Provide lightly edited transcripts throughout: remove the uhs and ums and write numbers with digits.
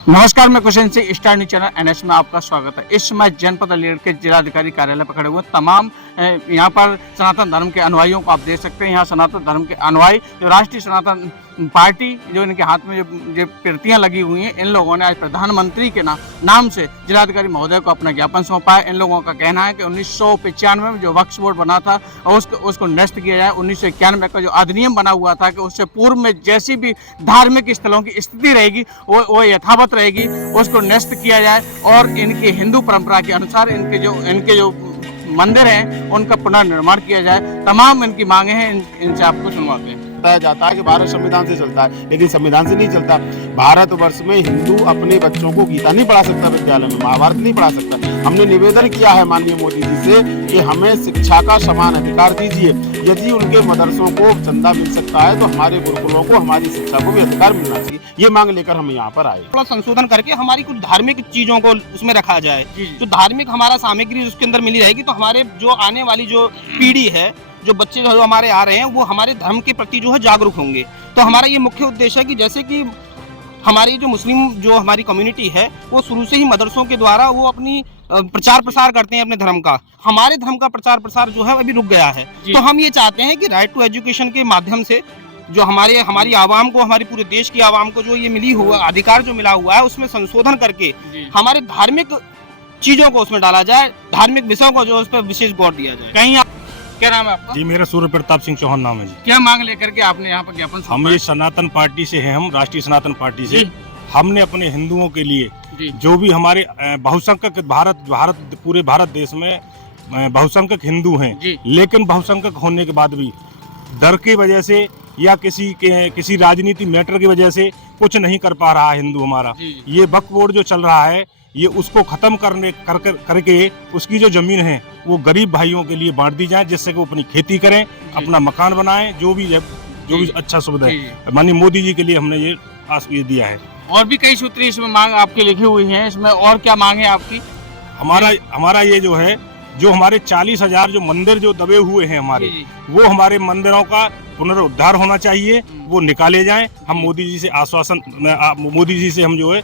नमस्कार, मैं cushion Singh, star news channel NS में आपका स्वागत है। इस समय जनपद अलीगढ़ के जिलाधिकारी कार्यालय पर खड़े हुए तमाम यहाँ पर सनातन धर्म के अनुयायियों को आप देख सकते हैं। यहाँ सनातन धर्म के अनुयायी जो राष्ट्रीय सनातन पार्टी जो इनके हाथ में जो प्रतियां लगी हुई हैं, इन लोगों ने आज प्रधानमंत्री के नाम से जिलाधिकारी महोदय को अपना ज्ञापन सौंपा है। इन लोगों का कहना है कि 1995 में जो वक्फ बोर्ड बना था और उसको नष्ट किया जाए। 1991 का जो अधिनियम बना हुआ था कि उससे पूर्व में जैसी भी धार्मिक स्थलों की स्थिति रहेगी वो यथावत रहेगी, उसको नष्ट किया जाए और इनकी हिंदू परंपरा के अनुसार इनके जो मंदिर हैं उनका पुनर्निर्माण किया जाए। तमाम इनकी मांगे हैं, इनसे आपको सुनवाते हैं। बताया जाता है कि भारत संविधान से चलता है, लेकिन संविधान से नहीं चलता। भारतवर्ष में हिंदू अपने बच्चों को गीता नहीं पढ़ा सकता, विद्यालय में महाभारत नहीं पढ़ा सकता। हमने निवेदन किया है माननीय मोदी जी से कि हमें शिक्षा का समान अधिकार दीजिए। यदि उनके मदरसों को चंदा मिल सकता है तो हमारे गुरुकुलों को हमारी शिक्षा को भी अधिकार मिलना चाहिए। ये मांग लेकर हम यहाँ पर आए। थोड़ा संशोधन करके हमारी कुछ धार्मिक चीजों को उसमें रखा जाए। जो धार्मिक हमारा सामग्री उसके अंदर मिली रहेगी तो हमारे जो आने वाली जो पीढ़ी है, जो बच्चे जो हमारे आ रहे हैं, वो हमारे धर्म के प्रति जो है जागरूक होंगे। तो हमारा ये मुख्य उद्देश्य है कि जैसे कि हमारी जो मुस्लिम जो हमारी कम्युनिटी है वो शुरू से ही मदरसों के द्वारा वो अपनी प्रचार प्रसार करते हैं अपने धर्म का। हमारे धर्म का प्रचार प्रसार जो है अभी रुक गया है। तो हम ये चाहते हैं कि राइट टू एजुकेशन के माध्यम से जो हमारी आवाम को, हमारी पूरे देश की आवाम को जो ये मिली हुआ अधिकार जो मिला हुआ है उसमें संशोधन करके हमारे धार्मिक चीजों को उसमें डाला जाए, धार्मिक विषयों को जो उस पर विशेष गौर दिया जाए। कहीं क्या नाम है आपका? जी, मेरा सूर्य प्रताप सिंह चौहान नाम है जी। क्या मांग लेकर के आपने यहाँ पर ज्ञापन सौंपा हम है? ये सनातन पार्टी से हैं, हम राष्ट्रीय सनातन पार्टी से। हमने अपने हिंदुओं के लिए जो भी हमारे बहुसंख्यक पूरे भारत देश में बहुसंख्यक हिंदू हैं, लेकिन बहुसंख्यक होने के बाद भी डर की वजह से या किसी राजनीति मैटर की वजह से कुछ नहीं कर पा रहा हिंदू हमारा। ये वक्फ बोर्ड जो चल रहा है ये उसको खत्म करके उसकी जो जमीन है वो गरीब भाइयों के लिए बांट दी जाए, जिससे कि वो अपनी खेती करें, अपना मकान बनाएं, जो भी अच्छा सुविधा है। माननीय मोदी जी के लिए हमने ये दिया है। और भी कई सूत्री इसमें मांग आपकी लिखी हुई है, इसमें और क्या मांग है आपकी? हमारा ये जो है, जो हमारे 40,000 जो मंदिर जो दबे हुए हैं हमारे, वो हमारे मंदिरों का पुनरुद्धार होना चाहिए, वो निकाले जाएं। हम मोदी जी से हम जो है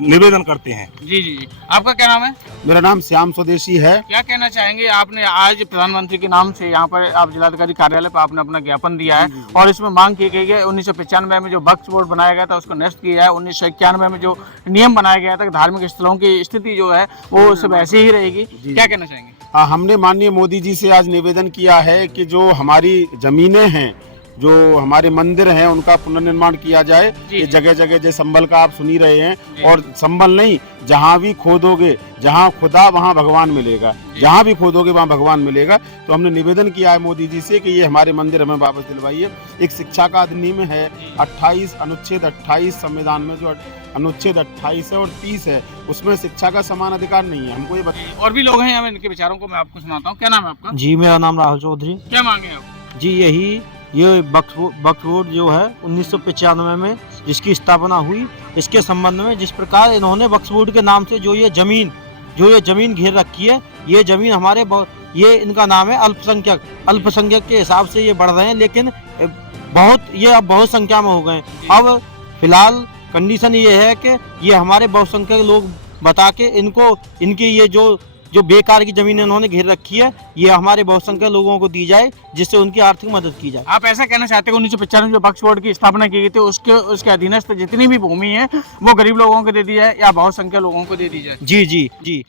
निवेदन करते हैं। जी। आपका क्या नाम है? मेरा नाम श्याम स्वदेशी है। क्या कहना चाहेंगे? आपने आज प्रधानमंत्री के नाम से यहाँ पर आप जिलाधिकारी कार्यालय पर आपने अपना ज्ञापन दिया है और इसमें मांग की गई है 1995 में जो वक्फ बोर्ड बनाया गया था उसको नष्ट किया है। 1991 में जो नियम बनाया गया था धार्मिक स्थलों की स्थिति जो है वो सब ऐसी ही रहेगी। क्या कहना चाहेंगे? हमने माननीय मोदी जी से आज निवेदन किया है कि जो हमारी जमीनें हैं, जो हमारे मंदिर हैं, उनका पुनर्निर्माण किया जाए। ये जगह जगह जैसे संभल का आप सुन ही रहे हैं, और संभल नहीं, जहाँ भी खोदोगे, जहाँ खुदा वहाँ भगवान मिलेगा, जहाँ भी खोदोगे वहाँ भगवान मिलेगा। तो हमने निवेदन किया है मोदी जी से कि ये हमारे मंदिर हमें वापस दिलवाइए। एक शिक्षा का अधिनियम है 28 अनुच्छेद 28 संविधान में, जो अनुच्छेद 28 है और 30 है, उसमें शिक्षा का समान अधिकार नहीं है। हमको ये और भी लोग हैं यहाँ, इनके विचारों को मैं आपको सुनाता हूँ। क्या नाम है आपका? जी, मेरा नाम राहुल चौधरी। क्या मांगे आप? जी, ये वक्फ बोर्ड जो है 1995 में जिसकी स्थापना हुई, इसके संबंध में जिस प्रकार इन्होंने वक्फ बोर्ड के नाम से जो ये जमीन घेर रखी है, ये जमीन ये इनका नाम है अल्पसंख्यक के हिसाब से ये बढ़ रहे हैं, लेकिन अब बहुत संख्या में हो गए। अब फिलहाल कंडीशन ये है कि ये हमारे बहुसंख्यक लोग बता के इनकी ये जो बेकार की जमीन इन्होंने घेर रखी है, ये हमारे बहुसंख्यक लोगों को दी जाए, जिससे उनकी आर्थिक मदद की जाए। आप ऐसा कहना चाहते हैं 1995 जो वक्फ बोर्ड की स्थापना की गई थी उसके अधीनस्थ जितनी भी भूमि है वो गरीब लोगों को दे दी जाए या बहुसंख्यक लोगों को दे दी जाए? जी।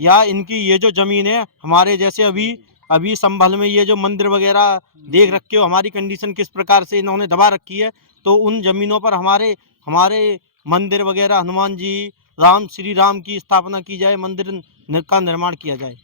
या इनकी ये जो जमीन है, हमारे जैसे अभी संभल में ये जो मंदिर वगैरह देख रखे हो, हमारी कंडीशन किस प्रकार से इन्होंने दबा रखी है, तो उन जमीनों पर हमारे मंदिर वगैरह, हनुमान जी, श्री राम की स्थापना की जाए, मंदिर का निर्माण किया जाए।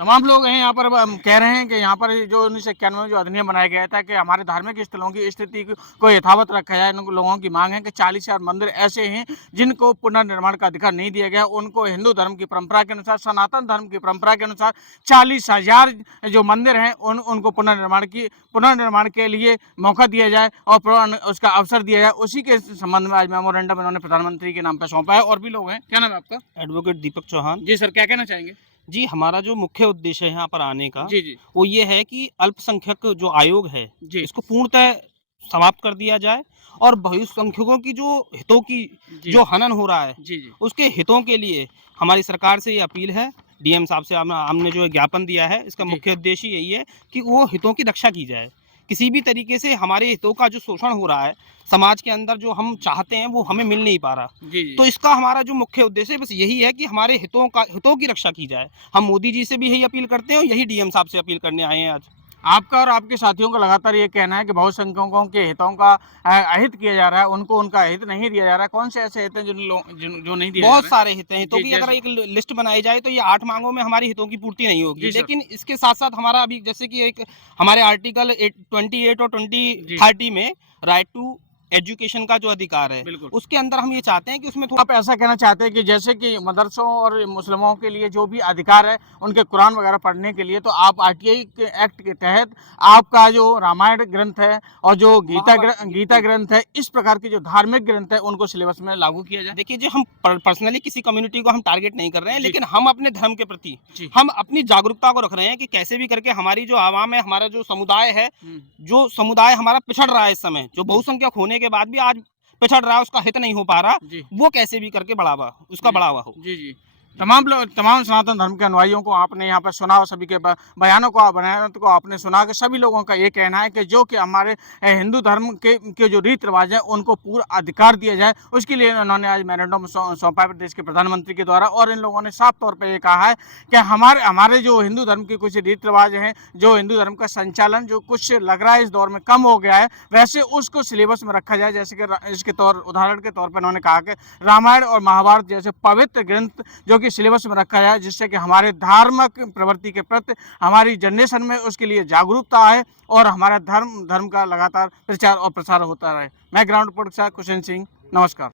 तमाम लोग हैं यहाँ पर कह रहे हैं कि यहाँ पर जो 1991 में जो अधिनियम बनाया गया था कि हमारे धार्मिक स्थलों की स्थिति को यथावत रखा जाए। इन लोगों की मांग है कि 40,000 मंदिर ऐसे हैं जिनको पुनर्निर्माण का अधिकार नहीं दिया गया। उनको हिंदू धर्म की परंपरा के अनुसार, सनातन धर्म की परंपरा के अनुसार 40,000 जो मंदिर हैं उनको पुनर्निर्माण के लिए मौका दिया जाए और उसका अवसर दिया जाए। उसी के संबंध में आज मेमोरेंडम इन्होंने प्रधानमंत्री के नाम पर सौंपा है। और भी लोग हैं। क्या नाम है आपका? एडवोकेट दीपक चौहान। जी सर, क्या कहना चाहेंगे? जी, हमारा जो मुख्य उद्देश्य है यहाँ पर आने का, जी वो ये है कि अल्पसंख्यक जो आयोग है इसको पूर्णतः समाप्त कर दिया जाए और बहुसंख्यकों की जो हितों की जो हनन हो रहा है जी जी उसके हितों के लिए हमारी सरकार से ये अपील है। डीएम साहब से हमने जो ज्ञापन दिया है, इसका जी। मुख्य उद्देश्य यही है कि वो हितों की रक्षा की जाए। किसी भी तरीके से हमारे हितों का जो शोषण हो रहा है समाज के अंदर, जो हम चाहते हैं वो हमें मिल नहीं पा रहा। जी जी तो इसका हमारा जो मुख्य उद्देश्य है बस यही है कि हमारे हितों की रक्षा की जाए। हम मोदी जी से भी यही अपील करते हैं और यही डीएम साहब से अपील करने आए हैं आज। आपका और आपके साथियों का लगातार ये कहना है कि बहुसंख्यकों के हितों का अहित किया जा रहा है, उनको उनका हित नहीं दिया जा रहा है। कौन से ऐसे हित हैं जो नहीं दिए जा बहुत रहे हैं? सारे हित हैं। हितों जी, की अगर जैसे- एक लिस्ट बनाई जाए तो ये 8 मांगों में हमारी हितों की पूर्ति नहीं होगी। जी, सर। लेकिन इसके साथ-साथ हमारा अभी जैसे कि एक हमारे आर्टिकल 28 और जी। 30 में राइट टू एजुकेशन का जो अधिकार है, बिल्कुल। उसके अंदर हम ये चाहते हैं कि उसमें थोड़ा आप ऐसा कहना चाहते हैं कि जैसे कि मदरसों और मुस्लिमों के लिए जो भी अधिकार है उनके कुरान वगैरह पढ़ने के लिए, तो आप आरटीआई के एक्ट के तहत आपका जो रामायण ग्रंथ है और जो गीता ग्रंथ है, इस प्रकार के जो धार्मिक ग्रंथ है उनको सिलेबस में लागू किया जाए। देखिए जी, हम पर्सनली किसी कम्युनिटी को हम टारगेट नहीं कर रहे हैं, जी। लेकिन हम अपने धर्म के प्रति जी। हम अपनी जागरूकता को रख रहे हैं कि कैसे भी करके हमारी जो आवाम है, हमारा जो समुदाय है, जो समुदाय हमारा पिछड़ रहा है इस समय, जो बहुसंख्यक होने के बाद भी आज पिछड़ रहा है, उसका हित नहीं हो पा रहा, जी। वो कैसे भी करके उसका जी। बढ़ावा हो। जी जी तमाम सनातन धर्म के अनुयायियों को आपने यहाँ पर सुना और सभी के बयानों को आपने सुना कि सभी लोगों का ये कहना है कि जो कि हमारे हिंदू धर्म के जो रीति रिवाज है उनको पूरा अधिकार दिया जाए। उसके लिए उन्होंने आज मेमोरेंडम सौंपा है प्रदेश के प्रधानमंत्री के द्वारा, और इन लोगों ने साफ तौर पर ये कहा है कि हमारे जो हिंदू धर्म के कुछ रीति रिवाज हैं, जो हिंदू धर्म का संचालन जो कुछ लग रहा है इस दौर में कम हो गया है, वैसे उसको सिलेबस में रखा जाए। जैसे कि इसके उदाहरण के तौर पर उन्होंने कहा कि रामायण और महाभारत जैसे पवित्र ग्रंथ जो कि सिलेबस में रखा जाए, जिससे कि हमारे धार्मिक प्रवृत्ति के प्रति हमारी जनरेशन में उसके लिए जागरूकता आए और हमारा धर्म का लगातार प्रचार और प्रसार होता रहे। मैं ग्राउंड रिपोर्ट के साथ कुशन सिंह, नमस्कार।